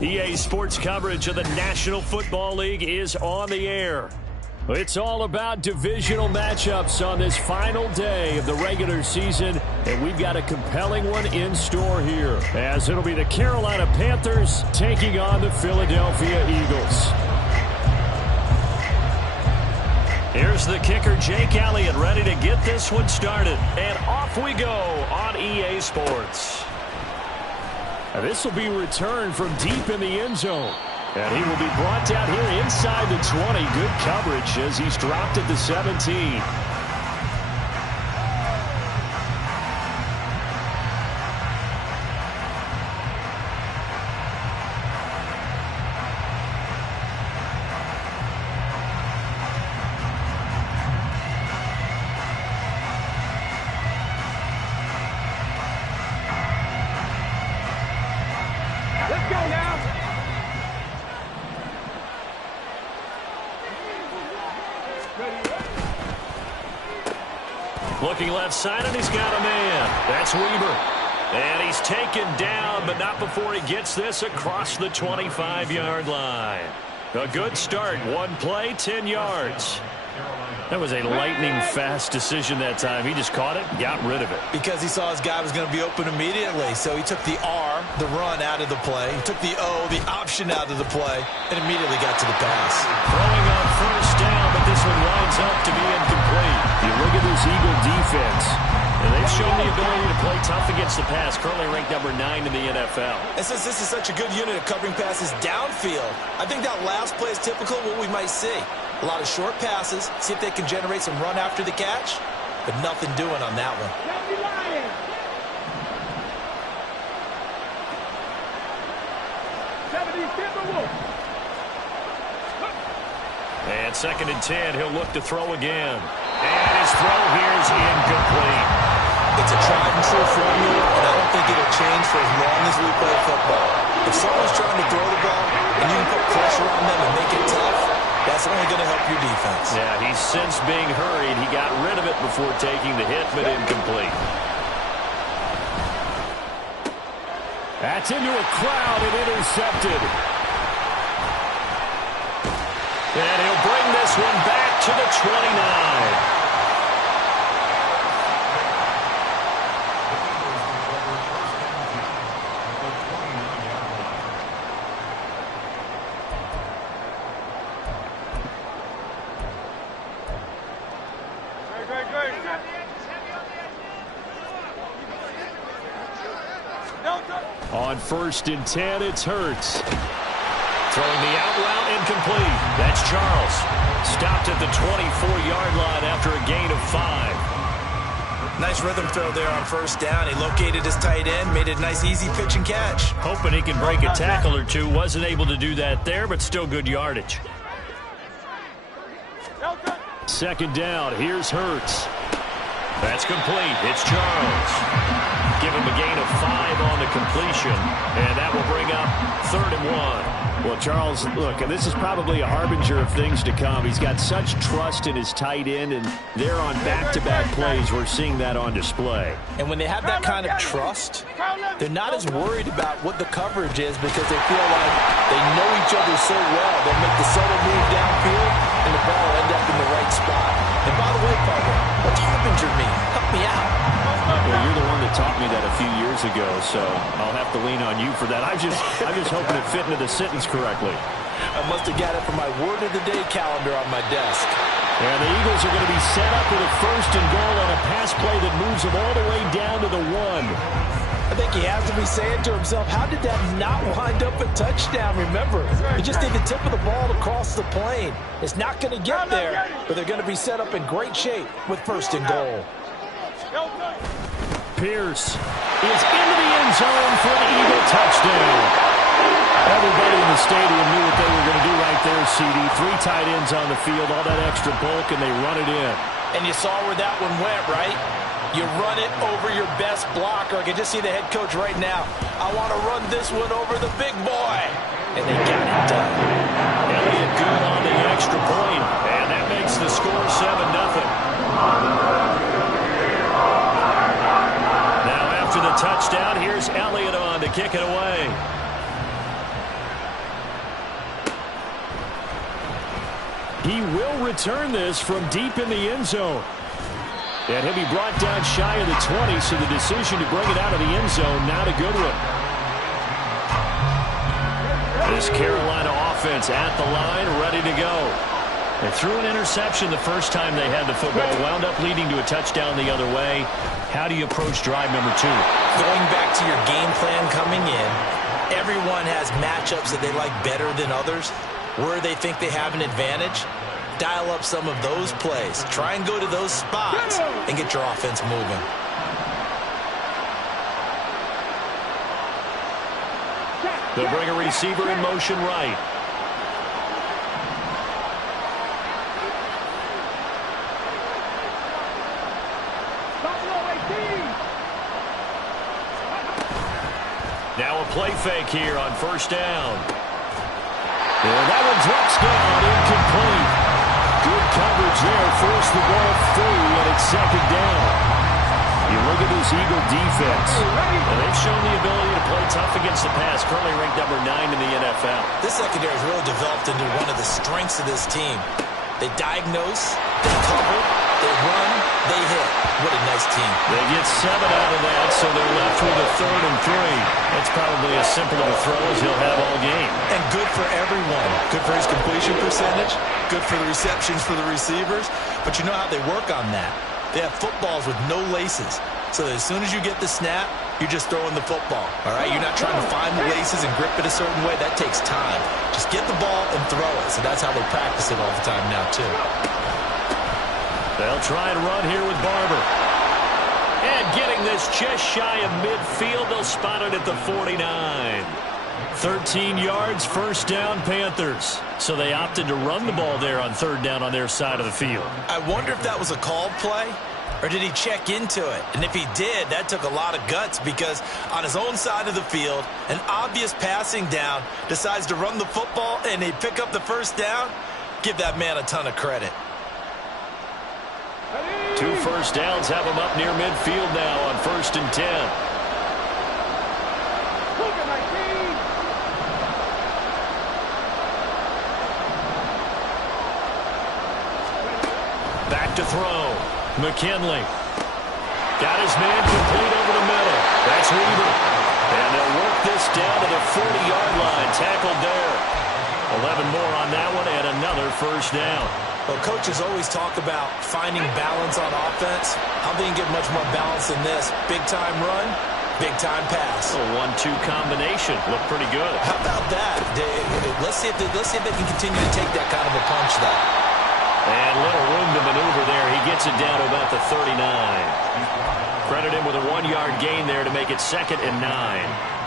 EA Sports coverage of the National Football League is on the air. It's all about divisional matchups on this final day of the regular season, and we've got a compelling one in store here, as it'll be the Carolina Panthers taking on the Philadelphia Eagles. Here's the kicker, Jake Elliott, ready to get this one started. And off we go on EA Sports. This will be returned from deep in the end zone. And he will be brought down here inside the 20. Good coverage as he's dropped at the 17. Looking left side, and he's got a man. That's Weber. And he's taken down, but not before he gets this across the 25-yard line. A good start. One play, 10 yards. That was a lightning-fast decision that time. He just caught it, got rid of it. Because he saw his guy was going to be open immediately. So he took the R, the run, out of the play. He took the O, the option, out of the play, and immediately got to the pass. Throwing on first down, but this one winds up to be incomplete. You look at this Eagle defense, and they've shown the ability to play tough against the pass, currently ranked number 9 in the NFL. And since this is such a good unit of covering passes downfield, I think that last play is typical of what we might see. A lot of short passes, see if they can generate some run after the catch, but nothing doing on that one. And 2nd and 10, he'll look to throw again. And his throw here is incomplete. It's a tried and true formula, and I don't think it'll change for as long as we play football. If someone's trying to throw the ball, and you can put pressure on them and make it tough, that's only going to help your defense. Yeah, he's since being hurried. He got rid of it before taking the hit, but incomplete. That's into a crowd and intercepted. And he'll bring this one back to the 29. On 1st and 10, it's Hurts. Throwing the out route, incomplete. That's Charles. Stopped at the 24-yard line after a gain of 5. Nice rhythm throw there on 1st down. He located his tight end, made it a nice, easy pitch and catch. Hoping he can break a tackle or two. Wasn't able to do that there, but still good yardage. 2nd down, here's Hurts. That's complete. It's Charles. Give him a gain of 5 on the completion, and that will bring up 3rd and 1. Well, Charles, look, this is probably a harbinger of things to come. He's got such trust in his tight end, and they're on back-to-back plays. We're seeing that on display. And when they have that kind of trust, they're not as worried about what the coverage is because they feel like they know each other so well. They'll make the subtle move downfield, and the ball will end up in the right spot. And by the way, Parker, what's harbinger mean? Help me out. Well, you're the one that taught me that a few years ago, so I'll have to lean on you for that. I'm just hoping it fit into the sentence correctly. I must have got it from my word of the day calendar on my desk. And the Eagles are going to be set up with a 1st and goal on a pass play that moves them all the way down to the 1. I think he has to be saying to himself, how did that not wind up a touchdown? Remember, you just need the tip of the ball across the plane. It's not going to get there, but they're going to be set up in great shape with 1st and goal. Pierce is into the end zone for an Eagle touchdown. Everybody in the stadium knew what they were going to do right there, CD. 3 tight ends on the field, all that extra bulk, and they run it in. And you saw where that one went, right? You run it over your best blocker. I can just see the head coach right now. I want to run this one over the big boy. And they got it done. Elliott good on the extra point, and that makes the score 7-0. Now after the touchdown, here's Elliott on to kick it away. He will return this from deep in the end zone. And he'll be brought down shy of the 20, so the decision to bring it out of the end zone, not a good one. This Carolina offense at the line, ready to go. They threw an interception the first time they had the football, wound up leading to a touchdown the other way. How do you approach drive number 2? Going back to your game plan coming in, everyone has matchups that they like better than others. Where they think they have an advantage, dial up some of those plays. Try and go to those spots and get your offense moving. They'll bring a receiver in motion right. Now a play fake here on first down. And that one drops down, incomplete. Good coverage there, forced the ball free, and it's second down. You look at this Eagle defense, and they've shown the ability to play tough against the pass, currently ranked number 9 in the NFL. This secondary has really developed into one of the strengths of this team. They diagnose, they cover, they run, they hit. What a nice team. They get 7 out of that, so they're left with a 3rd and 3. That's probably as simple of a throw as he'll have all game. And good for everyone. Good for his completion percentage. Good for the receptions for the receivers. But you know how they work on that. They have footballs with no laces. So as soon as you get the snap, you're just throwing the football. All right? You're not trying to find the laces and grip it a certain way. That takes time. Just get the ball and throw it. So that's how they practice it all the time now, too. They'll try and run here with Barber. And getting this just shy of midfield, they'll spot it at the 49. 13 yards, first down, Panthers. So they opted to run the ball there on 3rd down on their side of the field. I wonder if that was a called play, or did he check into it? And if he did, that took a lot of guts, because on his own side of the field, an obvious passing down, decides to run the football, and they pick up the first down. Give that man a ton of credit. 2 first downs have him up near midfield now on 1st and 10. Back to throw. McKinley. Got his man complete over the middle. That's Weaver. And they'll work this down to the 40-yard line. Tackled there. 11 more on that one and another first down. Well, coaches always talk about finding balance on offense. I don't think you can get much more balance than this. Big-time run, big-time pass. A 1-2 combination. Looked pretty good. How about that? Let's see if they can continue to take that kind of a punch, though. And little room to maneuver there. He gets it down to about the 39. Credit him with a 1-yard gain there to make it 2nd and 9.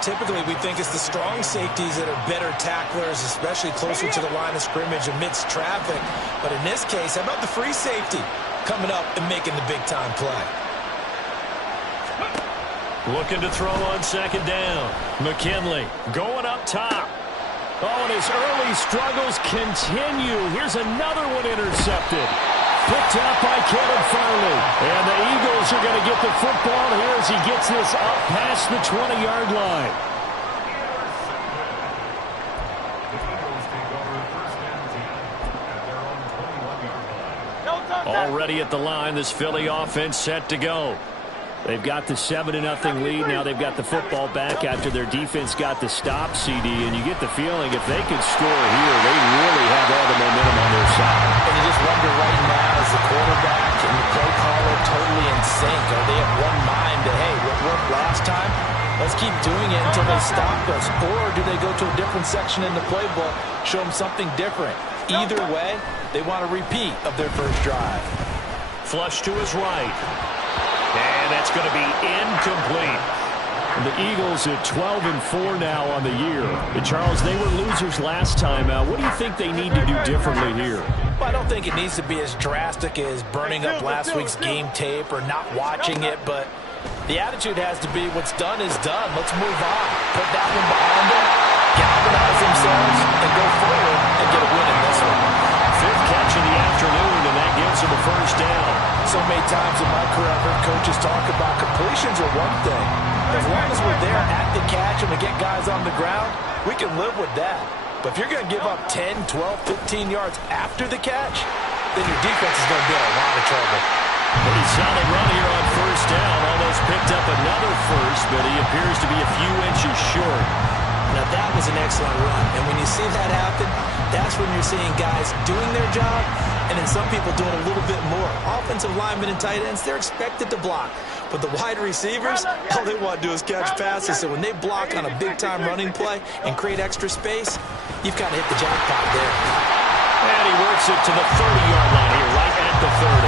Typically, we think it's the strong safeties that are better tacklers, especially closer to the line of scrimmage amidst traffic. But in this case, how about the free safety coming up and making the big-time play? Looking to throw on 2nd down. McKinley going up top. Oh, and his early struggles continue. Here's another one intercepted. Picked out by Kevin Farley. And the Eagles are going to get the football here as he gets this up past the 20-yard line. Already at the line, this Philly offense set to go. They've got the 7-0 lead. Now they've got the football back after their defense got the stop, CD. And you get the feeling if they could score here, they really have all the momentum on their side. And you just wonder right now, is the quarterback and the play caller totally in sync? Are they at one mind to, hey, what worked last time? Let's keep doing it until they stop us. Or do they go to a different section in the playbook, show them something different? Either way, they want a repeat of their first drive. Flush to his right. And that's going to be incomplete. And the Eagles at 12-4 now on the year. And Charles, they were losers last time out. What do you think they need to do differently here? Well, I don't think it needs to be as drastic as burning up last week's game tape or not watching it, but the attitude has to be what's done is done. Let's move on. Put that one behind them, galvanize themselves, and go forward and get a win in this one. 5th catch of the afternoon, and that gives them a first down. So many times in my career, I've heard coaches talk about completions are one thing. As long as we're there at the catch and we get guys on the ground, we can live with that. But if you're going to give up 10, 12, 15 yards after the catch, then your defense is going to be in a lot of trouble. Pretty solid run here on first down. Almost picked up another first, but he appears to be a few inches short. Now, that was an excellent run. And when you see that happen, that's when you're seeing guys doing their job and then some people doing a little bit more. Offensive linemen and tight ends, they're expected to block. But the wide receivers, all they want to do is catch passes. So when they block on a big-time running play and create extra space, you've kind of hit the jackpot there. And he works it to the 30-yard line here, right at the 30.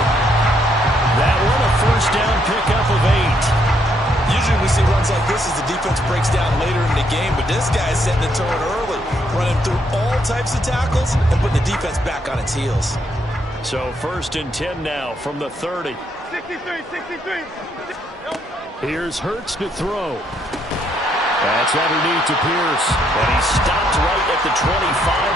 That one, a first down pickup of 8. Usually we see runs like this as the defense breaks down later in the game, but this guy is setting the tone early, running through all types of tackles and putting the defense back on its heels. So first and 10 now from the 30. 63. Here's Hurts to throw. That's underneath to Pierce, and he stopped right at the 25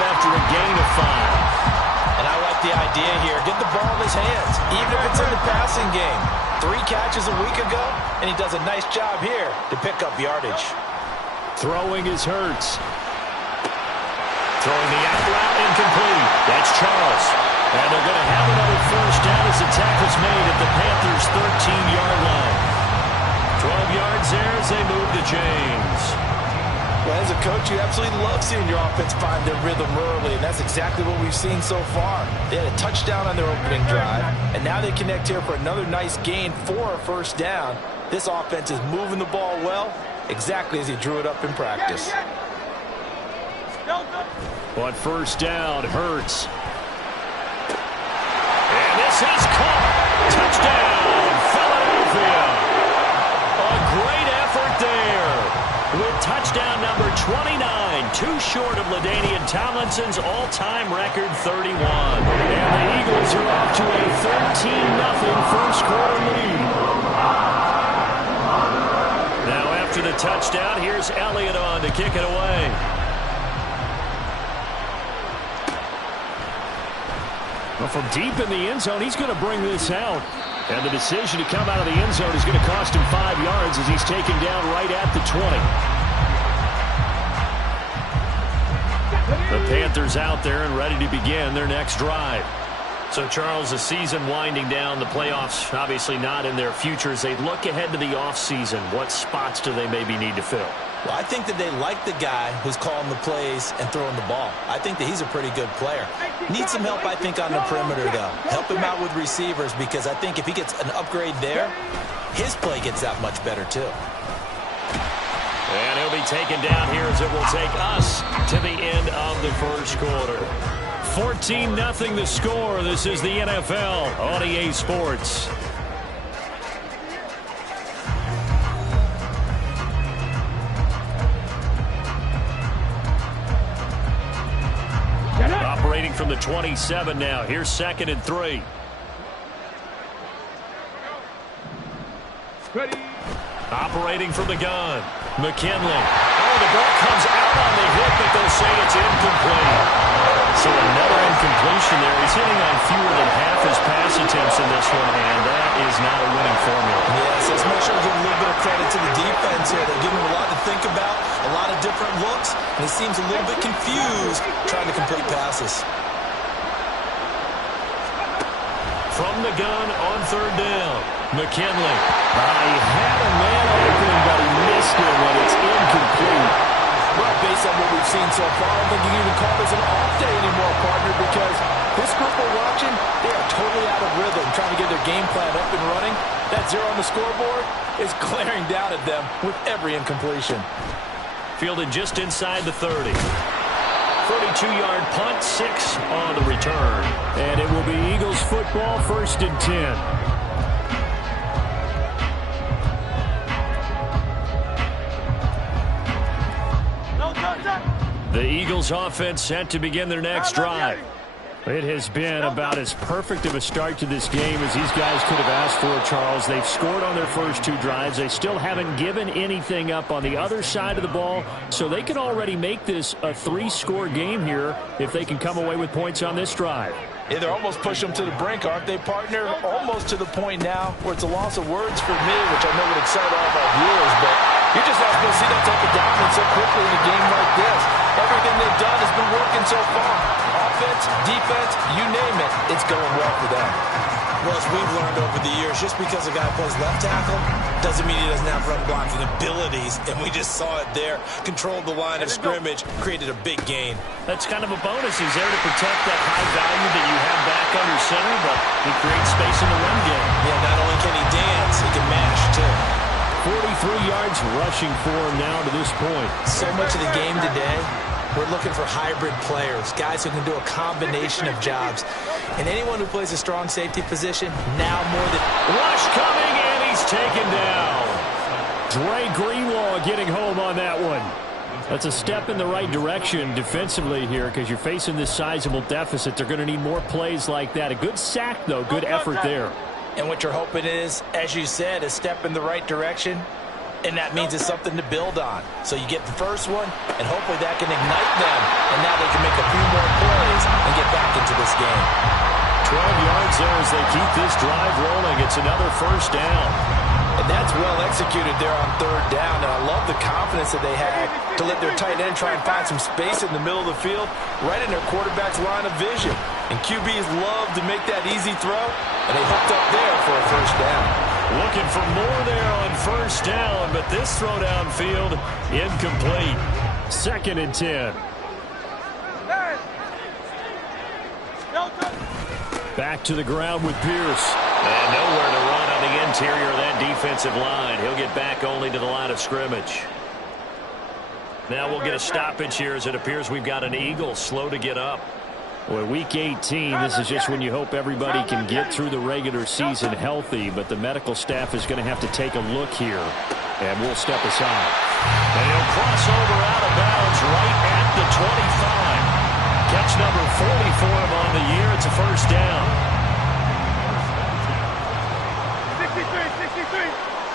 after a gain of 5. And I like the idea here. Get the ball in his hands, even if it's in the passing game. 3 catches a week ago, and he does a nice job here to pick up yardage. Throwing is Hurts. Throwing the out route incomplete. That's Charles. And they're going to have another first down as the tackle's made at the Panthers' 13-yard line. 12 yards there as they move the chains. Well, as a coach, you absolutely love seeing your offense find their rhythm early, and that's exactly what we've seen so far. They had a touchdown on their opening drive, and now they connect here for another nice gain for a first down. This offense is moving the ball well, exactly as he drew it up in practice. On first down, Hurts. And this is caught. Touchdown, Philadelphia. A great effort there. With touchdown number 29, too short of LaDainian Tomlinson's all-time record 31. And the Eagles are off to a 13-0 first-quarter lead. Now after the touchdown, here's Elliott on to kick it away. Well, from deep in the end zone, he's going to bring this out. And the decision to come out of the end zone is going to cost him 5 yards as he's taken down right at the 20. The Panthers out there and ready to begin their next drive. So, Charles, the season winding down, the playoffs obviously not in their future. As they look ahead to the offseason, what spots do they maybe need to fill? Well, I think that they like the guy who's calling the plays and throwing the ball. I think that he's a pretty good player. Needs some help, I think, on the perimeter, though. Help him out with receivers, because I think if he gets an upgrade there, his play gets that much better, too. And he'll be taken down here as it will take us to the end of the first quarter. 14-0 the score. This is the NFL on EA Sports. Operating from the 27 now. Here's 2nd and 3. Ready. Operating from the gun. McKinley. Oh, the ball comes out on the hit, but they'll say it's incomplete. So another incompletion there. He's hitting on fewer than half his pass attempts in this one, and that is not a winning formula. Yes, let's make sure we give a little bit of credit to the defense here. They're giving him a lot to think about, a lot of different looks, and he seems a little bit confused trying to complete passes. From the gun on 3rd down. McKinley. He had a man open, but he missed it when it's incomplete. Well, based on what we've seen so far, I don't think you can even call this an off day anymore, partner, because this group we're watching, they are totally out of rhythm, trying to get their game plan up and running. That 0 on the scoreboard is glaring down at them with every incompletion. Fielded just inside the 30. 32-yard punt, 6 on the return. And it will be Eagles football, 1st and 10. The Eagles offense set to begin their next drive. It has been about as perfect of a start to this game as these guys could have asked for, Charles. They've scored on their first 2 drives. They still haven't given anything up on the other side of the ball, so they can already make this a 3-score game here if they can come away with points on this drive. Yeah, they're almost pushing them to the brink, aren't they, partner? Almost to the point now where it's a loss of words for me, which I know would excite all of our viewers, but You're just not supposed to see that type of dominance so quickly in a game like this. Everything they've done has been working so far. Offense, defense, you name it, it's going well for them. Well, as we've learned over the years, just because a guy plays left tackle doesn't mean he doesn't have run blocking abilities, and we just saw it there. Controlled the line of scrimmage, created a big gain. That's kind of a bonus. He's there to protect that high value that you have back under center, but he creates space in the run game. Yeah, not only can he dance, he can mash, too. 43 yards rushing for him now to this point. So much of the game today, we're looking for hybrid players, guys who can do a combination of jobs. And anyone who plays a strong safety position, now more than... Rush coming, and he's taken down. Dre Greenlaw getting home on that one. That's a step in the right direction defensively here because you're facing this sizable deficit. They're going to need more plays like that. A good sack, though. Good effort there. And what you're hoping is, as you said, a step in the right direction. And that means it's something to build on. So you get the first one, and hopefully that can ignite them. And now they can make a few more plays and get back into this game. 12 yards there as they keep this drive rolling. It's another first down. And that's well executed there on third down. And I love the confidence that they had to let their tight end try and find some space in the middle of the field, right in their quarterback's line of vision. And QBs love to make that easy throw, and they hooked up there for a first down. Looking for more there on first down, but this throw downfield incomplete. 2nd and 10. Back to the ground with Pierce. And nowhere to run on the interior of that defensive line. He'll get back only to the line of scrimmage. Now we'll get a stoppage here as it appears we've got an Eagle slow to get up. Well, week 18, this is just when you hope everybody can get through the regular season healthy, but the medical staff is going to have to take a look here, and we'll step aside. And he'll cross over out of bounds right at the 25. Catch number 40 for him on the year. It's a first down.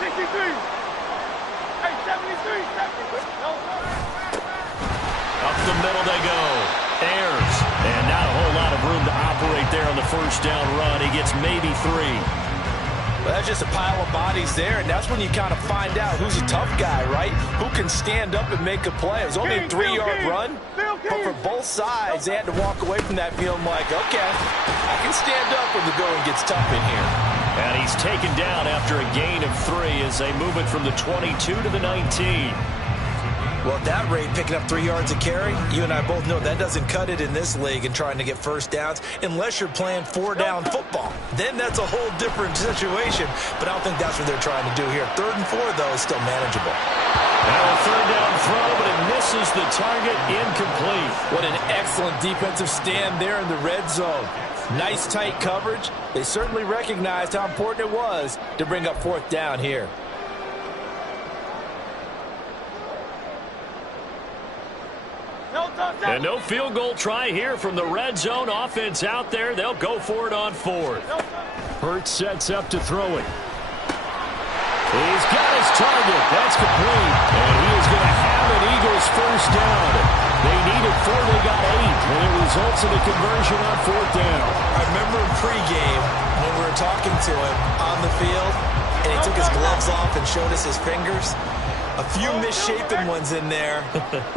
63. Hey, 73. Up the middle they go. Ayers. And not a whole lot of room to operate there on the first down run. He gets maybe 3. Well, that's just a pile of bodies there, and that's when you kind of find out who's a tough guy, right? Who can stand up and make a play. It was only a 3-yard run, but for both sides, they had to walk away from that feeling like, okay, I can stand up when the going gets tough in here. And he's taken down after a gain of 3 as they move it from the 22 to the 19. Well, at that rate, picking up 3 yards a carry, you and I both know that doesn't cut it in this league and trying to get first downs unless you're playing 4-down football. Then that's a whole different situation, but I don't think that's what they're trying to do here. 3rd and 4, though, is still manageable. Now a 3rd down throw, but it misses the target, incomplete. What an excellent defensive stand there in the red zone. Nice tight coverage. They certainly recognized how important it was to bring up 4th down here. And no field goal try here from the red zone. Offense out there. They'll go for it on 4th. Hurts sets up to throw it. He's got his target. That's complete. And he is going to have an Eagles first down. They needed 4. They got 8. And it results in a conversion on 4th down. I remember in pregame when we were talking to him on the field, and he took his gloves off and showed us his fingers. A few misshapen ones in there,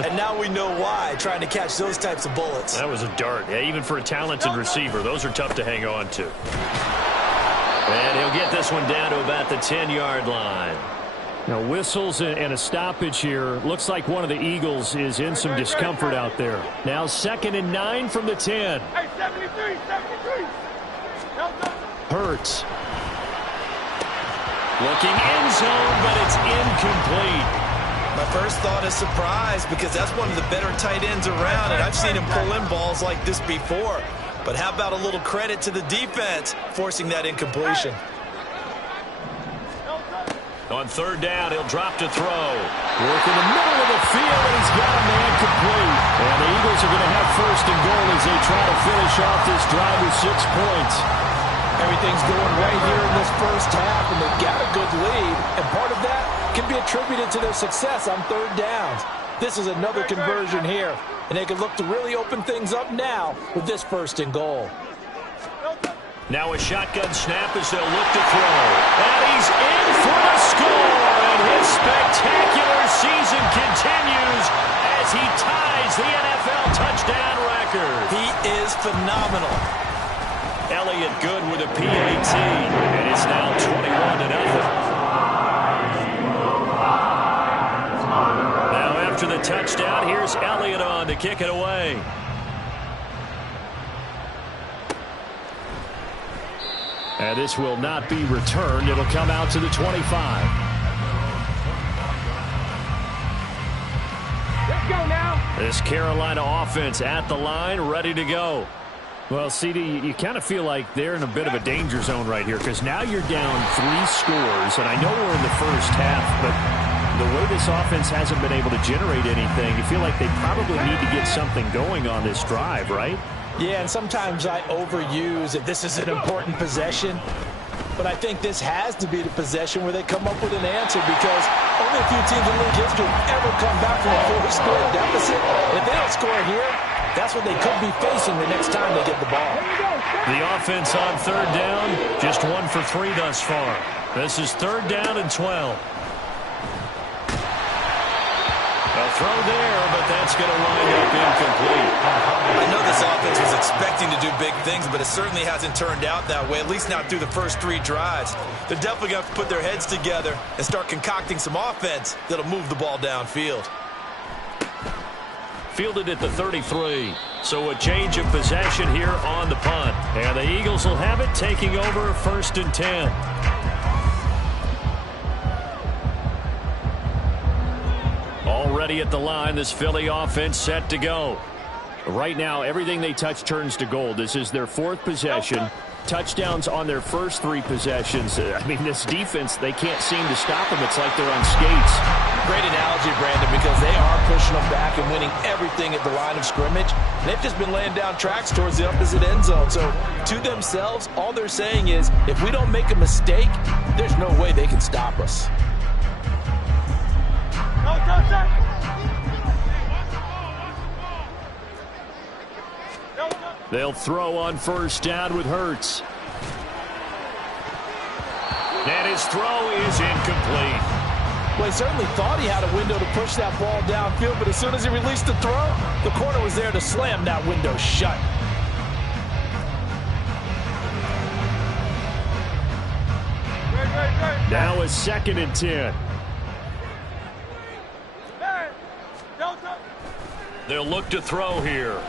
and now we know why, trying to catch those types of bullets. That was a dart. Yeah, even for a talented receiver, those are tough to hang on to. And he'll get this one down to about the 10-yard line. Now, whistles and a stoppage here. Looks like one of the Eagles is in some discomfort out there. Now 2nd and 9 from the 10. Hey, 73. Hurts. Looking end zone, but it's incomplete. My first thought is surprise because that's one of the better tight ends around, and I've seen him pull in balls like this before. But how about a little credit to the defense forcing that incompletion? On 3rd down, he'll drop to throw. Work in the middle of the field, and he's got a man complete. And the Eagles are going to have 1st and goal as they try to finish off this drive with 6 points. Everything's going right here in this first half, and they've got a good lead. And part of that can be attributed to their success on 3rd downs. This is another conversion here, and they can look to really open things up now with this 1st and goal. Now a shotgun snap as they'll look to throw. And he's in for the score. And his spectacular season continues as he ties the NFL touchdown record. He is phenomenal. Elliott good with a PAT. And it's now 21-0. Now after the touchdown, here's Elliott on to kick it away. And this will not be returned. It'll come out to the 25. Let's go now. This Carolina offense at the line, ready to go. Well, CD, you kind of feel like they're in a bit of a danger zone right here because now you're down 3 scores, and I know we're in the first half, but the way this offense hasn't been able to generate anything, you feel like they probably need to get something going on this drive, right? Yeah, and sometimes I overuse that this is an important possession, but I think this has to be the possession where they come up with an answer because only a few teams in league history have ever come back from a 4-score deficit. And if they don't score here, that's what they could be facing the next time they get the ball. The offense on third down, just 1 for 3 thus far. This is 3rd down and 12. A throw there, but that's going to wind up incomplete. I know this offense was expecting to do big things, but it certainly hasn't turned out that way, at least not through the first 3 drives. They're definitely going to have to put their heads together and start concocting some offense that'll move the ball downfield. Fielded at the 33. So a change of possession here on the punt. And the Eagles will have it, taking over 1st and 10. Already at the line, this Philly offense set to go. Right now, everything they touch turns to gold. This is their 4th possession. Touchdowns on their first 3 possessions. I mean, this defense, they can't seem to stop them. It's like they're on skates. Great analogy, Brandon, because they are pushing them back and winning everything at the line of scrimmage. They've just been laying down tracks towards the opposite end zone. So to themselves, all they're saying is, if we don't make a mistake, there's no way they can stop us. They'll throw on 1st down with Hurts. And his throw is incomplete. Well, he certainly thought he had a window to push that ball downfield, but as soon as he released the throw, the corner was there to slam that window shut. Now a 2nd and 10. They'll look to throw here.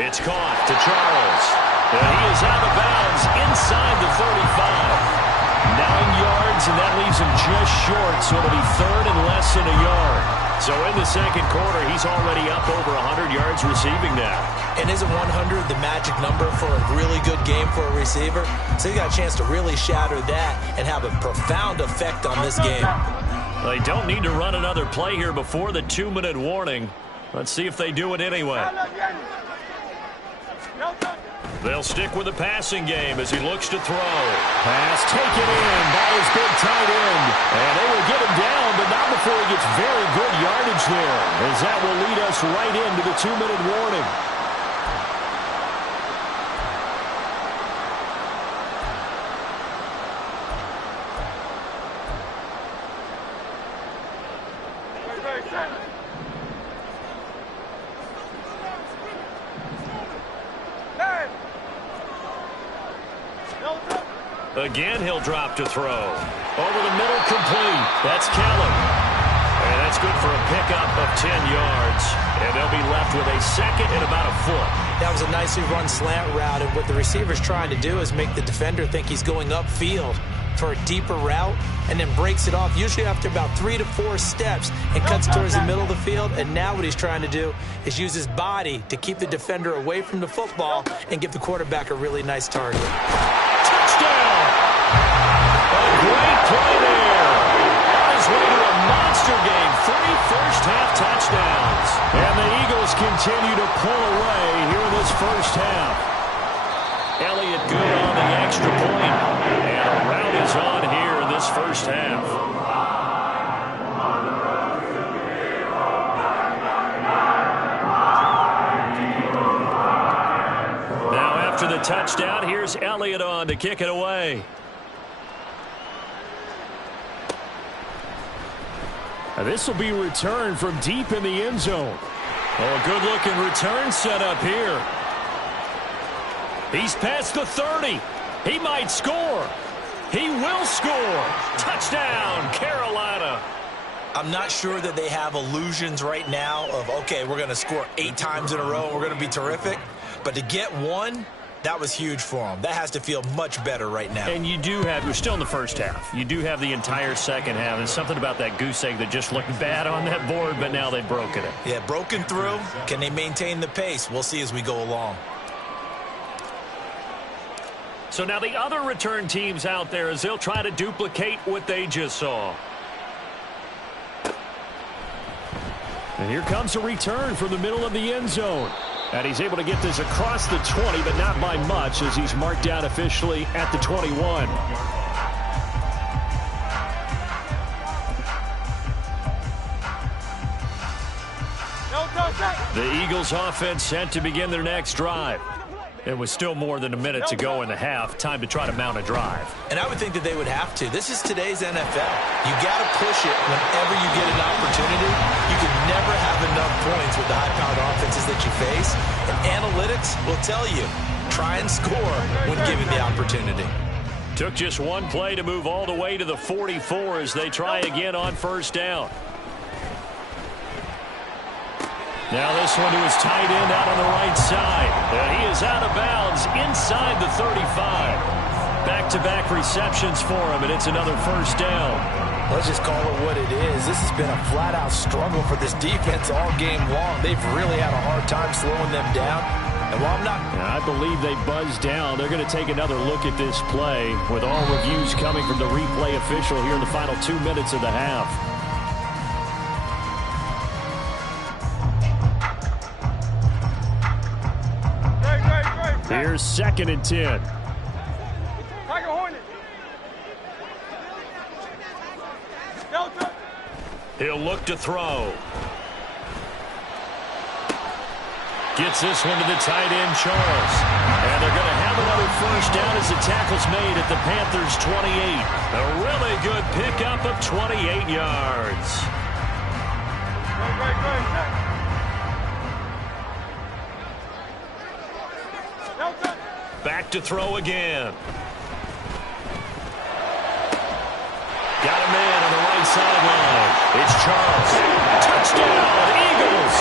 It's caught to Charles. And he is out of bounds inside the 35. 9 yards, and that leaves him just short, so it'll be 3rd and less than a yard. So in the 2nd quarter, he's already up over 100 yards receiving now. And isn't 100 the magic number for a really good game for a receiver? So you got a chance to really shatter that and have a profound effect on this game. They don't need to run another play here before the 2-minute warning. Let's see if they do it anyway. They'll stick with the passing game as he looks to throw. Pass taken in by his big tight end. And they will get him down, but not before he gets very good yardage there, as that will lead us right into the 2-minute warning. Again, he'll drop to throw. Over the middle, complete. That's Kelly. And that's good for a pickup of 10 yards. And they'll be left with a 2nd and about a foot. That was a nicely run slant route, and what the receiver's trying to do is make the defender think he's going upfield for a deeper route, and then breaks it off, usually after about 3 to 4 steps, and cuts towards the middle of the field. And now what he's trying to do is use his body to keep the defender away from the football and give the quarterback a really nice target. Touchdown! A great play there. On his way to a monster game. 3 first-half touchdowns. And the Eagles continue to pull away here in this first half. Elliott good on the extra point. And a rout is on here in this first half. Now after the touchdown. Here's Elliott on to kick it away. This will be returned from deep in the end zone. Oh, a good-looking return set up here. He's past the 30. He might score. He will score. Touchdown, Carolina. I'm not sure that they have illusions right now of, okay, we're going to score 8 times in a row and we're going to be terrific. But to get one, that was huge for them. That has to feel much better right now. And you're still in the first half. You do have the entire second half. There's something about that goose egg that just looked bad on that board, but now they've broken it. Yeah, broken through. Can they maintain the pace? We'll see as we go along. So now the other return teams out there as they'll try to duplicate what they just saw. And here comes a return from the middle of the end zone. And he's able to get this across the 20, but not by much as he's marked down officially at the 21. The Eagles offense set to begin their next drive. It was still more than a minute to go in the half. Time to try to mount a drive. And I would think that they would have to. This is today's NFL. You got to push it whenever you get an opportunity. You can never have enough points with the high-powered offenses that you face. And analytics will tell you, try and score when given the opportunity. Took just one play to move all the way to the 44 as they try again on first down. Now this one to his tight end out on the right side. And he is out of bounds inside the 35. Back-to-back receptions for him, and it's another first down. Let's just call it what it is. This has been a flat-out struggle for this defense all game long. They've really had a hard time slowing them down. And while I'm not... I believe they buzzed down. They're going to take another look at this play with all reviews coming from the replay official here in the final 2 minutes of the half. Here's 2nd and 10. He'll look to throw. Gets this one to the tight end, Charles. And they're going to have another first down as the tackle's made at the Panthers' 28. A really good pickup of 28 yards. Back to throw again. Got a man on the right sideline. It's Charles. Touchdown, Eagles.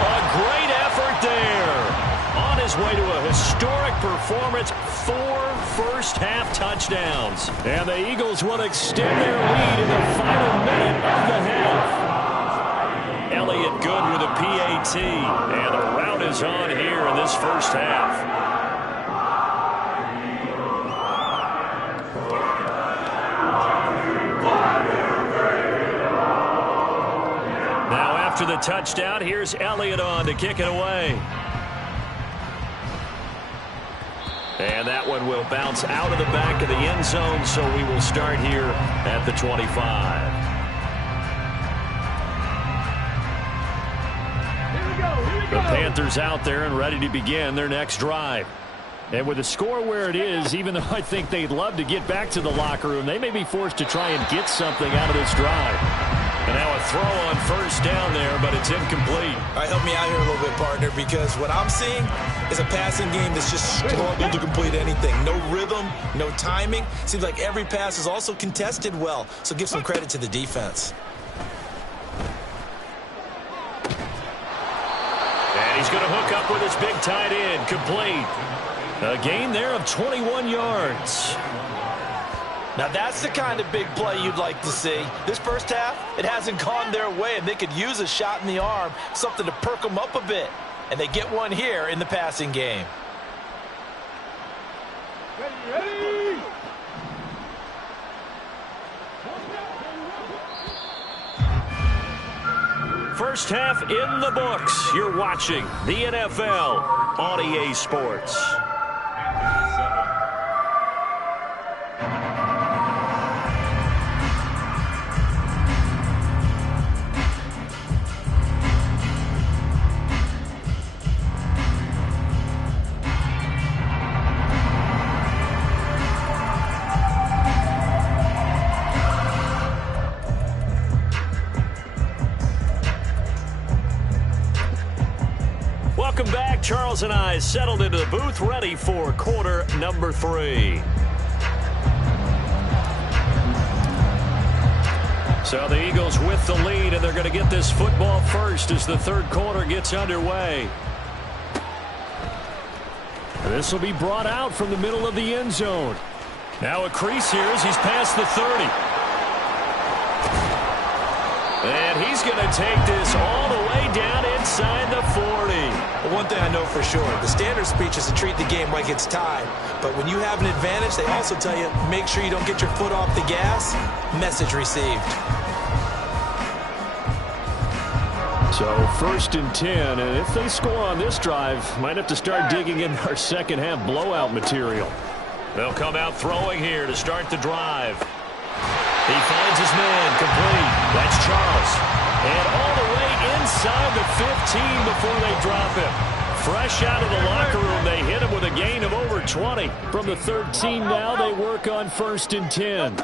A great effort there. On his way to a historic performance, 4 first-half touchdowns. And the Eagles will extend their lead in the final minute of the half. Elliott good with a PAT. And the rout is on here in this first half. After the touchdown, here's Elliott on to kick it away. And that one will bounce out of the back of the end zone, so we will start here at the 25. The Panthers out there and ready to begin their next drive. And with the score where it is, even though I think they'd love to get back to the locker room, they may be forced to try and get something out of this drive. And now a throw on first down there, but it's incomplete. All right, help me out here a little bit, partner, because what I'm seeing is a passing game that's just struggled to complete anything. No rhythm, no timing. Seems like every pass is also contested well, so give some credit to the defense. And he's going to hook up with his big tight end, complete. A gain there of 21 yards. Now, that's the kind of big play you'd like to see. This first half, it hasn't gone their way, and they could use a shot in the arm, something to perk them up a bit. And they get one here in the passing game. Ready. First half in the books. You're watching the NFL on EA Sports. Charles and I settled into the booth, ready for quarter number 3. So the Eagles with the lead, and they're going to get this football first as the third quarter gets underway. This will be brought out from the middle of the end zone. Now a crease here as he's past the 30. And he's going to take this all the way down inside the 40. Well, one thing I know for sure, the standard speech is to treat the game like it's tied. But when you have an advantage, they also tell you, make sure you don't get your foot off the gas. Message received. So 1st and 10, and if they score on this drive, might have to start digging in our second half blowout material. They'll come out throwing here to start the drive. He finds his man, complete. That's Charles. And all the way inside the 15 before they drop him. Fresh out of the locker room, they hit him with a gain of over 20. From the 13 now, they work on 1st and 10.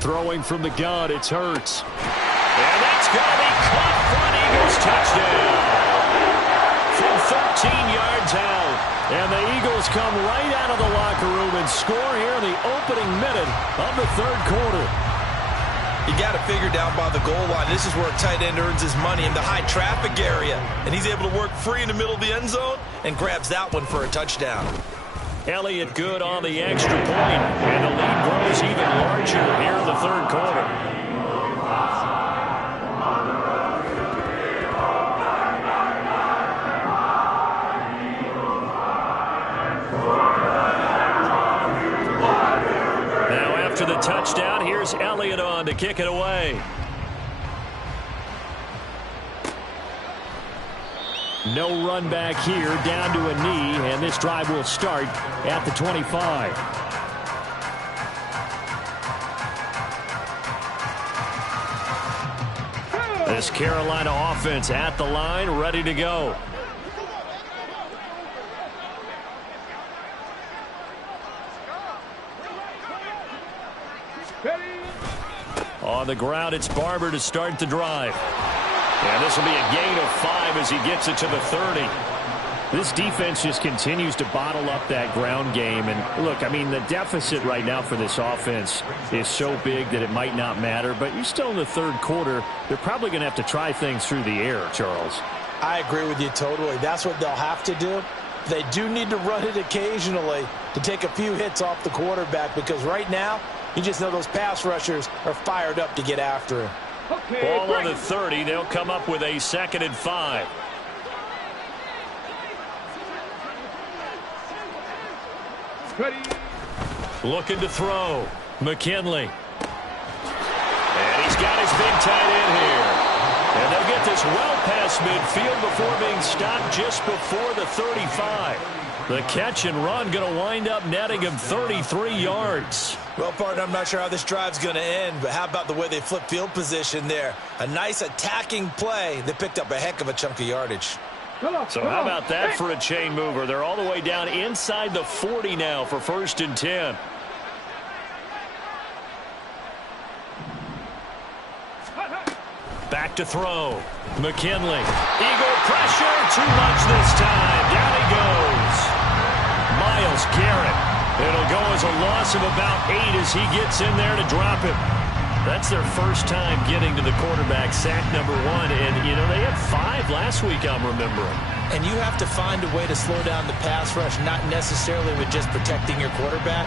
Throwing from the gun, it's Hurts. And that's going to be caught for an Eagles touchdown. From 13 yards out. And the Eagles come right out of the locker room and score here in the opening minute of the third quarter. You got to figure down by the goal line. This is where a tight end earns his money in the high traffic area. And he's able to work free in the middle of the end zone and grabs that one for a touchdown. Elliott good on the extra point, and the lead grows even larger here in the third quarter. To the touchdown, here's Elliott on to kick it away. No run back here, down to a knee, and this drive will start at the 25. This Carolina offense at the line, ready to go. On the ground, it's Barber to start the drive. And this will be a gain of 5 as he gets it to the 30. This defense just continues to bottle up that ground game. And look, I mean, the deficit right now for this offense is so big that it might not matter. But you're still in the third quarter. They're probably going to have to try things through the air, Charles. I agree with you totally. That's what they'll have to do. They do need to run it occasionally to take a few hits off the quarterback, because right now, you just know those pass rushers are fired up to get after him. Ball on the 30. They'll come up with a 2nd and 5. Looking to throw. McKinley. And he's got his big tight end here. And they'll get this well past midfield before being stopped just before the 35. The catch and run going to wind up netting him 33 yards. Well, partner, I'm not sure how this drive's going to end, but how about the way they flip field position there? A nice attacking play. They picked up a heck of a chunk of yardage. So how about that for a chain mover? They're all the way down inside the 40 now for 1st and 10. Back to throw. McKinley. Eagle pressure. Too much this time. Down he goes. Myles Garrett. It'll go as a loss of about 8 as he gets in there to drop him. That's their first time getting to the quarterback, sack number 1. And, you know, they had 5 last week, I'm remembering. And you have to find a way to slow down the pass rush, not necessarily with just protecting your quarterback,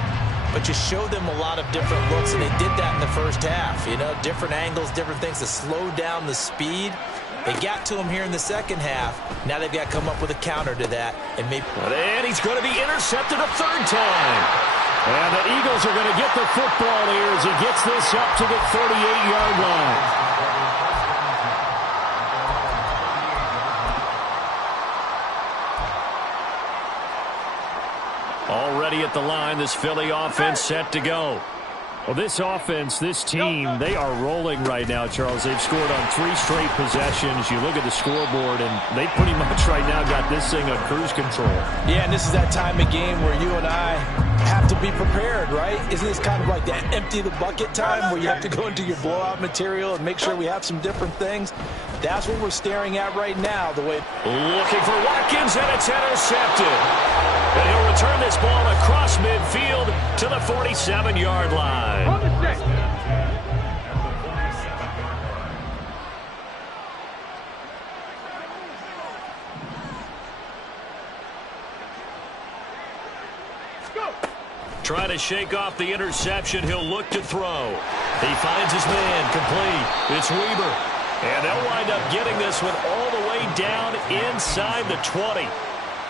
but you show them a lot of different looks, and they did that in the first half. You know, different angles, different things to slow down the speed. They got to him here in the second half. Now they've got to come up with a counter to that. And he's going to be intercepted a 3rd time. And the Eagles are going to get the football here as he gets this up to the 38-yard line. Already at the line, this Philly offense set to go. Well, this offense, this team, they are rolling right now, Charles. They've scored on 3 straight possessions. You look at the scoreboard, and they pretty much right now got this thing on cruise control. Yeah, and this is that time of game where you and I have to be prepared, right? Isn't this kind of like that empty the bucket time where you have to go into your blowout material and make sure we have some different things? That's what we're staring at right now. The way looking for Watkins, and it's intercepted. And he'll return this ball across midfield to the 47-yard line. On the set. Trying to shake off the interception. He'll look to throw. He finds his man complete. It's Weber. And they'll wind up getting this one all the way down inside the 20.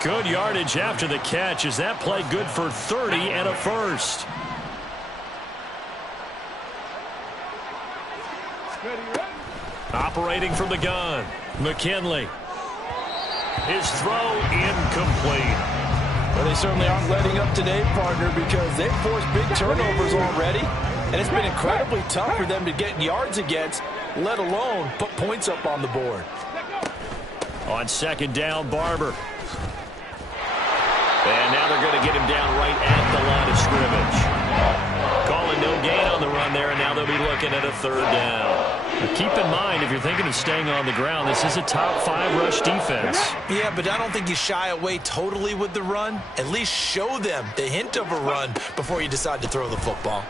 Good yardage after the catch. Is that play good for 30 and a first? Operating from the gun, McKinley. His throw incomplete. Well, they certainly aren't letting up today, partner, because they've forced big turnovers already, and it's been incredibly tough for them to get yards against, let alone put points up on the board. On second down, Barber. And now they're going to get him down right at the line of scrimmage. Calling no gain on the run there, and now they'll be looking at a third down. Now keep in mind, if you're thinking of staying on the ground, this is a top 5 rush defense. Yeah, but I don't think you shy away totally with the run. At least show them the hint of a run before you decide to throw the football.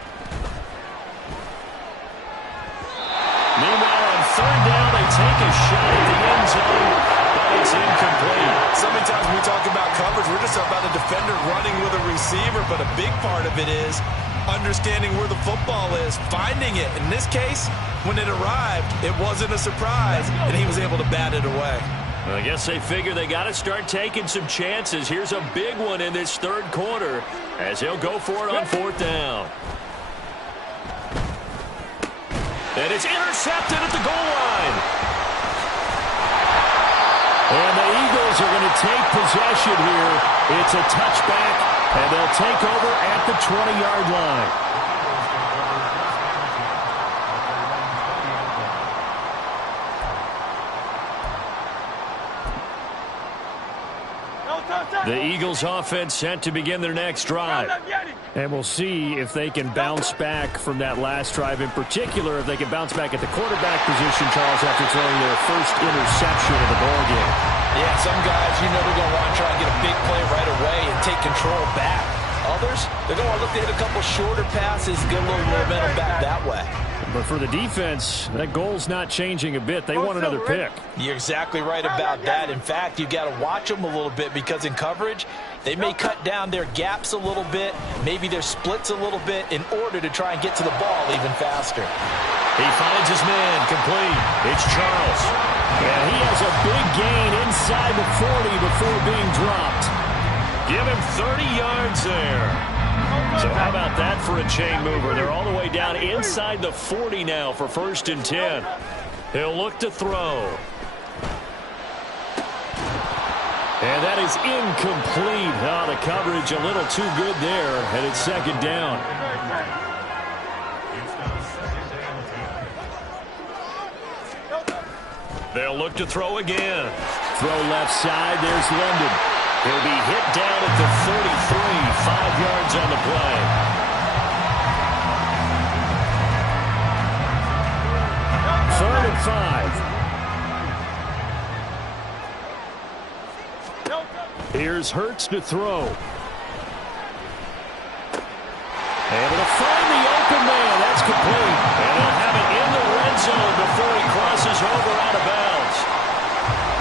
Meanwhile, on third down, they take a shot at the end zone, but it's incomplete. So many times when we talk about coverage, we're just about a defender running with a receiver, but a big part of it is understanding where the football is, finding it. In this case, when it arrived, it wasn't a surprise, and he was able to bat it away. Well, I guess they figure they got to start taking some chances. Here's a big one in this third quarter as he'll go for it on fourth down. And it's intercepted at the goal line. And the Eagles are going to take possession here. It's a touchback, and they'll take over at the 20-yard line. The Eagles offense set to begin their next drive. And we'll see if they can bounce back from that last drive. In particular, if they can bounce back at the quarterback position, Charles, after throwing their first interception of the ballgame. Yeah, some guys, you know, they're going to want to try and get a big play right away and take control back. Others, they're going to look to hit a couple shorter passes, get a little momentum back that way. But for the defense, that goal's not changing a bit. They want another pick. You're exactly right about that. In fact, you've got to watch them a little bit because in coverage, they may cut down their gaps a little bit, maybe their splits a little bit in order to try and get to the ball even faster. He finds his man complete. It's Charles. And he has a big gain inside the 40 before being dropped. Give him 30 yards there. So how about that for a chain mover? They're all the way down inside the 40 now for 1st and 10. He'll look to throw. And that is incomplete. Oh, the coverage a little too good there, and it's second down. They'll look to throw again. Throw left side. There's London. He'll be hit down at the 43, 5 yards on the play. Third and 5. Here's Hurts to throw. Able to find the open man. That's complete. And he'll have it in the red zone before he crosses over out of bounds.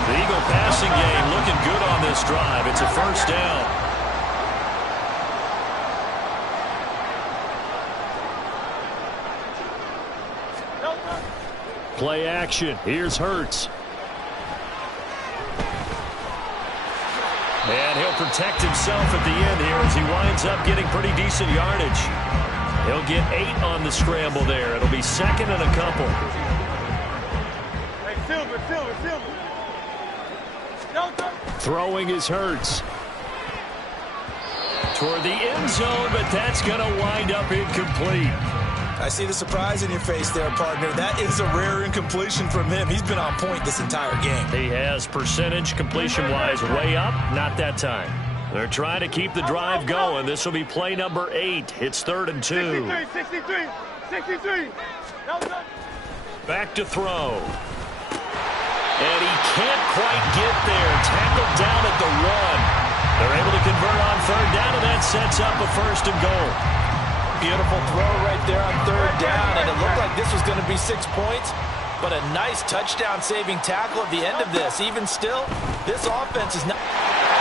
The Eagle passing game looking good on this drive. It's a first down. Play action. Here's Hurts. And he'll protect himself at the end here as he winds up getting pretty decent yardage. He'll get 8 on the scramble there. It'll be second and a couple. Hey, Silver. Throwing is Hurts. Toward the end zone, but that's going to wind up incomplete. I see the surprise in your face there, partner. That is a rare incompletion from him. He's been on point this entire game. He has percentage completion-wise way up. Not that time. They're trying to keep the drive going. This will be play number 8. It's 3rd and 2. 63. Back to throw. And he can't quite get there. Tackled down at the 1. They're able to convert on third down, and that sets up a 1st and goal. Beautiful throw right there on third down, and it looked like this was going to be 6 points, but a nice touchdown-saving tackle at the end of this. Even still, this offense is not...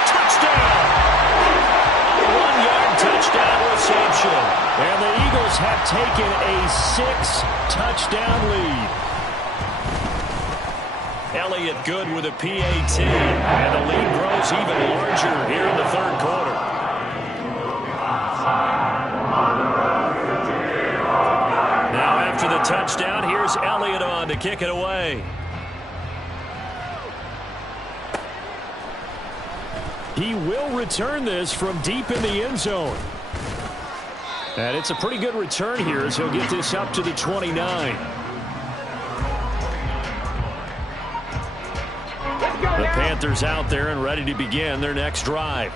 Touchdown! 1-yard touchdown reception. And the Eagles have taken a 6-touchdown lead. Elliott good with a PAT, and the lead grows even larger here in the 3rd quarter. Now after the touchdown, here's Elliott on to kick it away. He will return this from deep in the end zone. And it's a pretty good return here as he'll get this up to the 29. The Panthers out there and ready to begin their next drive.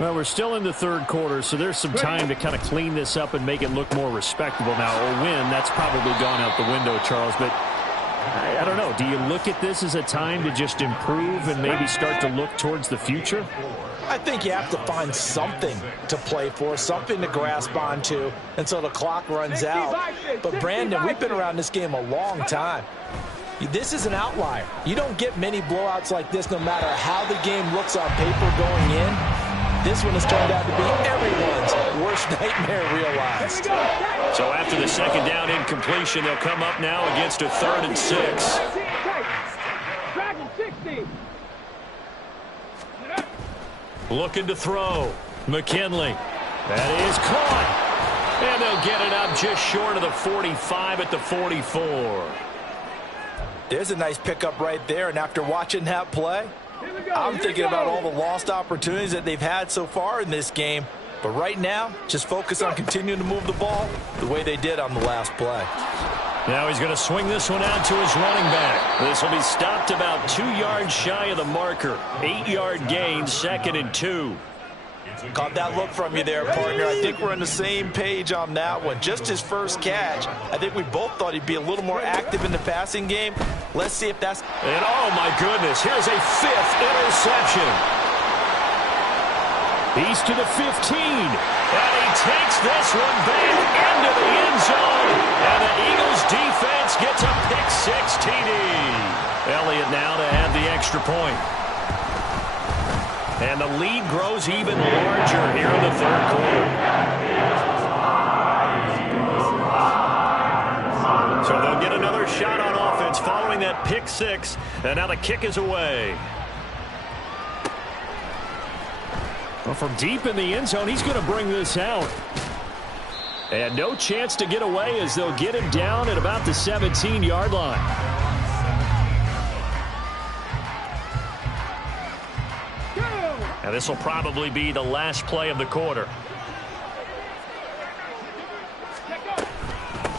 Well, we're still in the 3rd quarter, so there's some time to kind of clean this up and make it look more respectable. Now, a win, that's probably gone out the window, Charles, but I don't know. Do you look at this as a time to just improve and maybe start to look towards the future? I think you have to find something to play for, something to grasp onto until the clock runs out. But, Brandon, we've been around this game a long time. This is an outlier. You don't get many blowouts like this no matter how the game looks on paper going in. This one has turned out to be everyone's worst nightmare realized. So after the 2nd down incompletion, they'll come up now against a 3rd and 6. Looking to throw. McKinley. That is caught. And they'll get it up just short of the 45 at the 44. There's a nice pickup right there, and after watching that play, I'm thinking about all the lost opportunities that they've had so far in this game. But right now, just focus on continuing to move the ball the way they did on the last play. Now he's going to swing this one out to his running back. This will be stopped about 2 yards shy of the marker. 8-yard gain, 2nd and 2. Caught that look from you there, partner. I think we're on the same page on that one. Just his first catch. I think we both thought he'd be a little more active in the passing game. Let's see if that's... And oh my goodness, here's a 5th interception. He's to the 15. And he takes this one back into the end zone. And the Eagles defense gets a pick-6 TD. Elliott now to add the extra point. And the lead grows even larger here in the 3rd quarter. So they'll get another shot on offense following that pick-6. And now the kick is away. Well, from deep in the end zone, he's going to bring this out. And no chance to get away as they'll get him down at about the 17-yard line. Now this will probably be the last play of the quarter.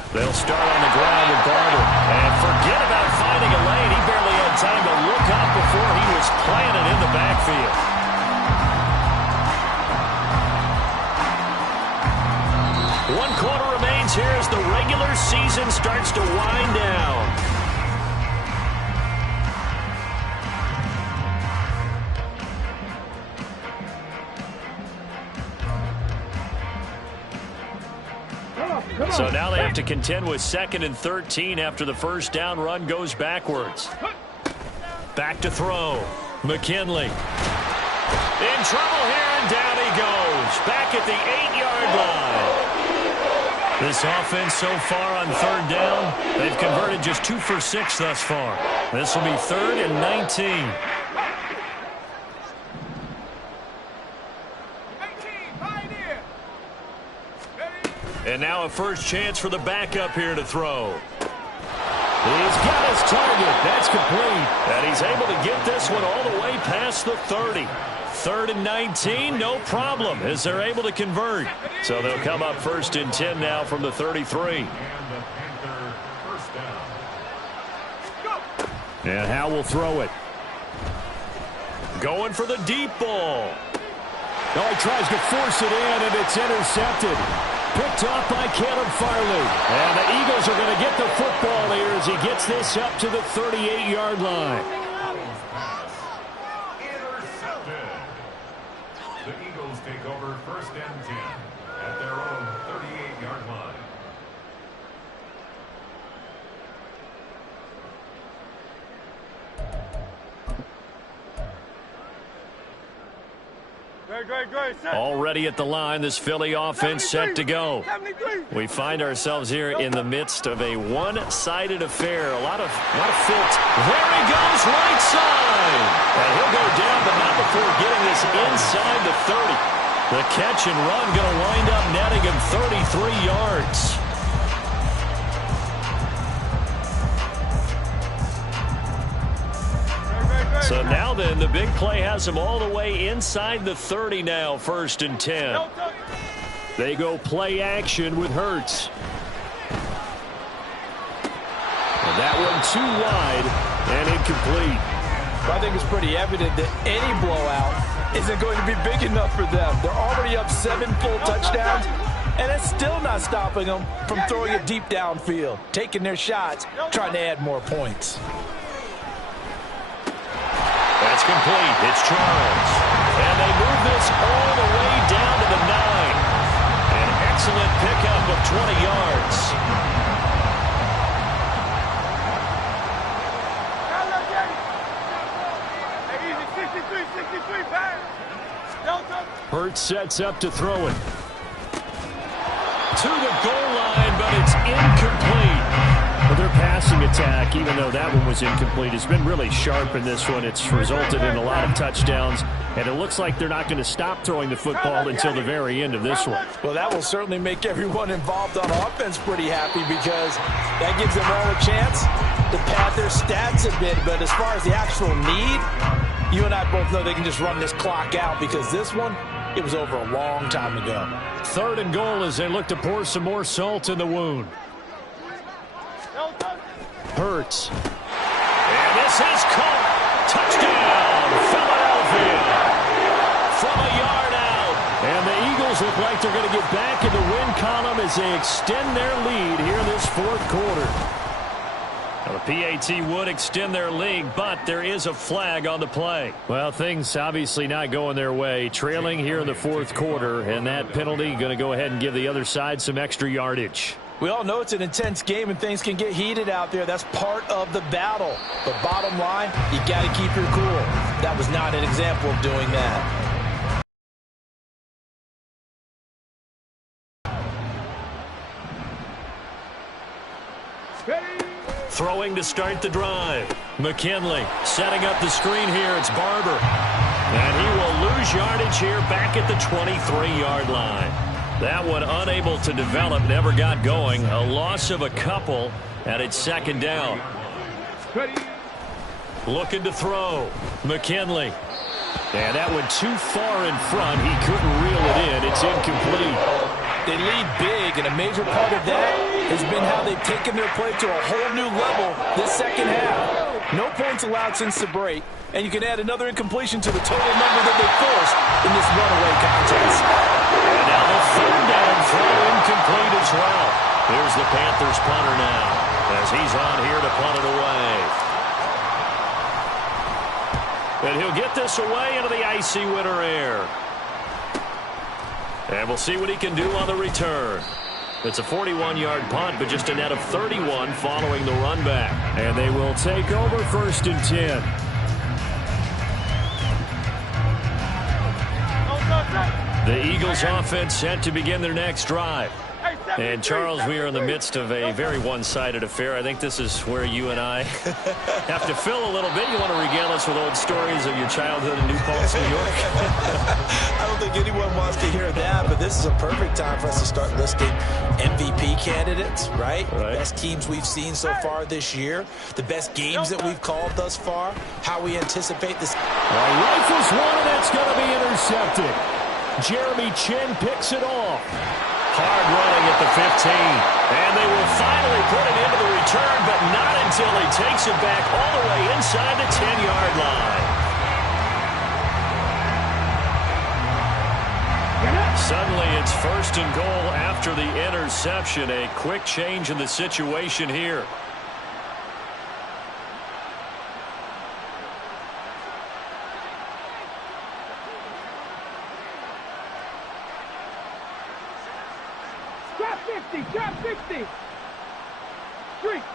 They'll start on the ground with Barber. And forget about finding a lane. He barely had time to look up before he was planted in the backfield. 1 quarter remains here as the regular season starts to wind down. So now they have to contend with 2nd and 13 after the first down run goes backwards. Back to throw. McKinley. In trouble here, and down he goes. Back at the 8-yard line. This offense so far on 3rd down, they've converted just 2 for 6 thus far. This will be 3rd and 19. And now a first chance for the backup here to throw. He's got his target. That's complete. And he's able to get this one all the way past the 30. 3rd and 19, no problem, as they're able to convert. So they'll come up 1st and 10 now from the 33. And Howe will throw it. Going for the deep ball. Oh, he tries to force it in, and it's intercepted. Picked off by Caleb Farley. And the Eagles are going to get the football here as he gets this up to the 38-yard line. pass. Intercepted. The Eagles take over 1st and 10 at their own 38-yard line. Already at the line, this Philly offense set to go. We find ourselves here in the midst of a one-sided affair. A lot of filth. There he goes, right side. And he'll go down, but not before getting this inside the 30. The catch and run going to wind up netting him 33 yards. So now then, the big play has him all the way inside the 30 now, 1st and 10. They go play action with Hurts. And that one too wide and incomplete. I think it's pretty evident that any blowout isn't going to be big enough for them. They're already up 7 full touchdowns, and it's still not stopping them from throwing it deep downfield, taking their shots, trying to add more points. That's complete. It's Charles. And they move this all the way down to the 9. An excellent pickup of 20 yards. Hurts sets up to throw it. To the goal line, but it's incomplete. Well, their passing attack, even though that one was incomplete, has been really sharp in this one. It's resulted in a lot of touchdowns, and it looks like they're not going to stop throwing the football until the very end of this one. Well, that will certainly make everyone involved on offense pretty happy because that gives them all a chance to pad their stats a bit. But as far as the actual need, you and I both know they can just run this clock out because this one, it was over a long time ago. 3rd and goal as they look to pour some more salt in the wound. Hurts. And this is caught. Touchdown, Philadelphia. From a yard out. And the Eagles look like they're going to get back in the win column as they extend their lead here in this 4th quarter. Now, the PAT would extend their lead, but there is a flag on the play. Well, things obviously not going their way. Trailing here in the 4th quarter, and that penalty going to go ahead and give the other side some extra yardage. We all know it's an intense game and things can get heated out there. That's part of the battle. But bottom line, you got to keep your cool. That was not an example of doing that. Throwing to start the drive. McKinley setting up the screen here. It's Barber. And he will lose yardage here back at the 23-yard line. That one unable to develop, never got going. A loss of a couple, and it's 2nd down. Looking to throw. McKinley. And that went too far in front. He couldn't reel it in. It's incomplete. They lead big, and a major part of that has been how they've taken their play to a whole new level this 2nd half. No points allowed since the break, and you can add another incompletion to the total number that they forced in this runaway contest. And now the 3rd down throw incomplete as well. Here's the Panthers punter now as he's on here to punt it away. And he'll get this away into the icy winter air. And we'll see what he can do on the return. It's a 41-yard punt, but just a net of 31 following the run back. And they will take over 1st and 10. The Eagles offense set to begin their next drive. And, Charles, we are in the midst of a very one-sided affair. I think this is where you and I have to fill a little bit. You want to regale us with old stories of your childhood in New Paltz, New York? I don't think anyone wants to hear that, but this is a perfect time for us to start listing MVP candidates, right? Best teams we've seen so far this year, the best games that we've called thus far, how we anticipate this. Rifles one, and that's going to be intercepted. Jeremy Chin picks it off. Hard running at the 15. And they will finally put it into the return, but not until he takes it back all the way inside the 10-yard line. Suddenly it's 1st and goal after the interception. A quick change in the situation here.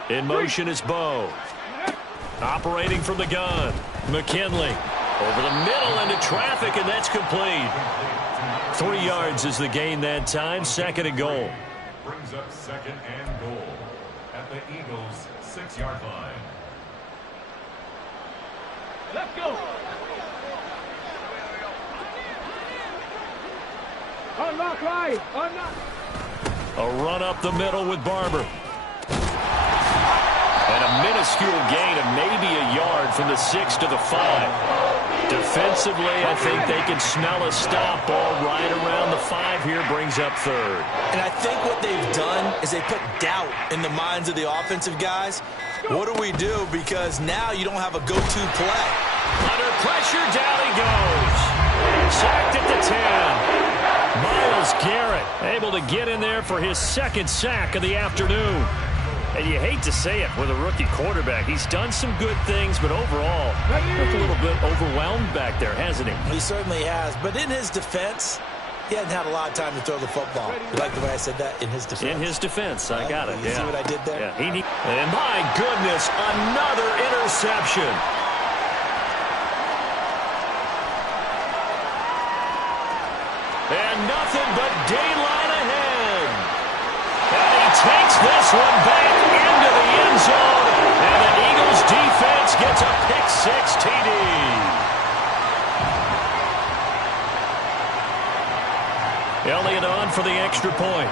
In motion is Bo. Operating from the gun. McKinley. Over the middle into traffic, and that's complete. 3 yards is the gain that time. 2nd and goal. Brings up 2nd and goal at the Eagles' 6-yard line. Let's go. Unlock right. Unlock. A run up the middle with Barber. And a minuscule gain of maybe a yard from the 6 to the 5. Defensively, I think they can smell a stop. Ball right around the 5 here, brings up 3rd. And I think what they've done is they put doubt in the minds of the offensive guys. What do we do? Because now you don't have a go-to play. Under pressure, down he goes. Sacked at the 10. Myles Garrett able to get in there for his 2nd sack of the afternoon. And you hate to say it with a rookie quarterback. He's done some good things, but overall, looked a little bit overwhelmed back there, hasn't he? He certainly has. But in his defense, he hadn't had a lot of time to throw the football. You like the way I said that? In his defense. In his defense. I got it. You see what I did there? Yeah. And my goodness, another interception. And nothing but daylight ahead. And he takes this one back into the end zone. And the Eagles defense gets a pick-6 TD. Elliott on for the extra point.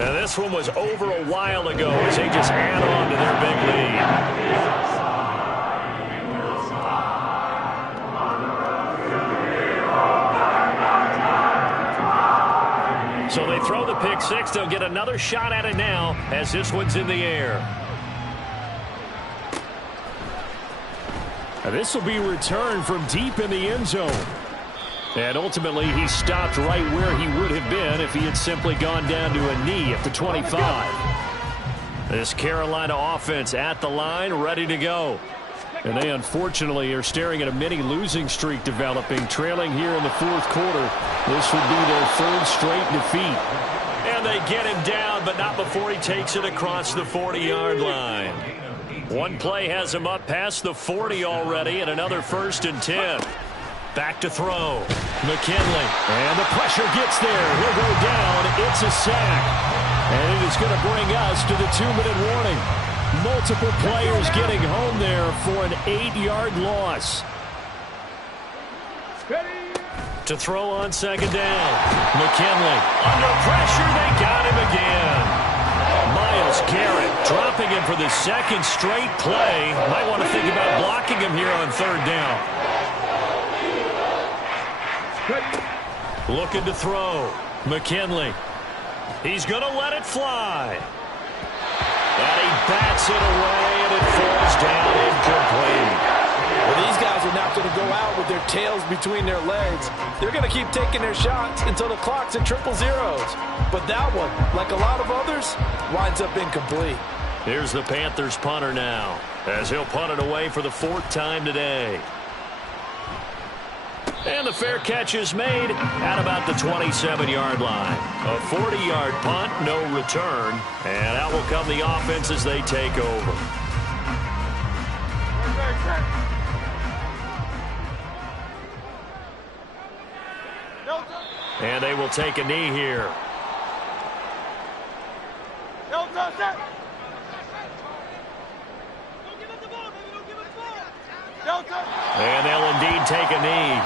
And this one was over a while ago as they just add on to their big lead. So they throw the pick-6. They'll get another shot at it now as this one's in the air. And this will be returned from deep in the end zone. And ultimately, he stopped right where he would have been if he had simply gone down to a knee at the 25. This Carolina offense at the line, ready to go. And they unfortunately are staring at a mini losing streak developing, trailing here in the 4th quarter. This would be their 3rd straight defeat. And they get him down, but not before he takes it across the 40-yard line. One play has him up past the 40 already, and another 1st and 10. Back to throw. McKinley. And the pressure gets there. He'll go down. It's a sack. And it is going to bring us to the 2-minute warning. Multiple players getting home there for an 8-yard loss. To throw on 2nd down. McKinley. Under pressure. They got him again. Myles Garrett dropping him for the 2nd straight play. Might want to think about blocking him here on 3rd down. Looking to throw. McKinley. He's going to let it fly. And he bats it away, and it falls down incomplete. Well, these guys are not going to go out with their tails between their legs. They're going to keep taking their shots until the clock's at 000. But that one, like a lot of others, winds up incomplete. Here's the Panthers punter now, as he'll punt it away for the 4th time today. And the fair catch is made at about the 27-yard line. A 40-yard punt, no return. And out will come the offense as they take over. And they will take a knee here. And they'll indeed take a knee.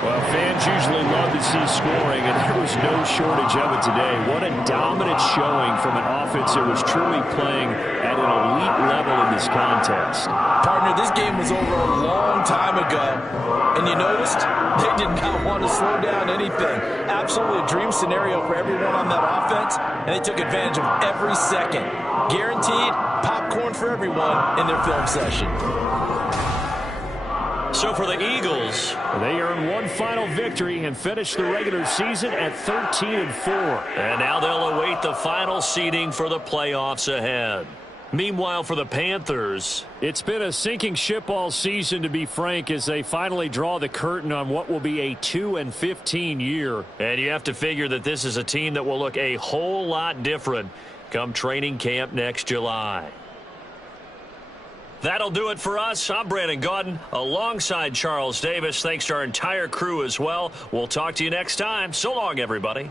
Well, fans usually love to see scoring, and there was no shortage of it today. What a dominant showing from an offense that was truly playing at an elite level in this contest. Partner, this game was over a long time ago, and you noticed they did not want to slow down anything. Absolutely a dream scenario for everyone on that offense, and they took advantage of every second. Guaranteed popcorn for everyone in their film session. So for the Eagles, they earn one final victory and finish the regular season at 13-4. And now they'll await the final seeding for the playoffs ahead. Meanwhile, for the Panthers, it's been a sinking ship all season, to be frank, as they finally draw the curtain on what will be a 2-15 year. And you have to figure that this is a team that will look a whole lot different come training camp next July. That'll do it for us. I'm Brandon Gaudin alongside Charles Davis. Thanks to our entire crew as well. We'll talk to you next time. So long, everybody.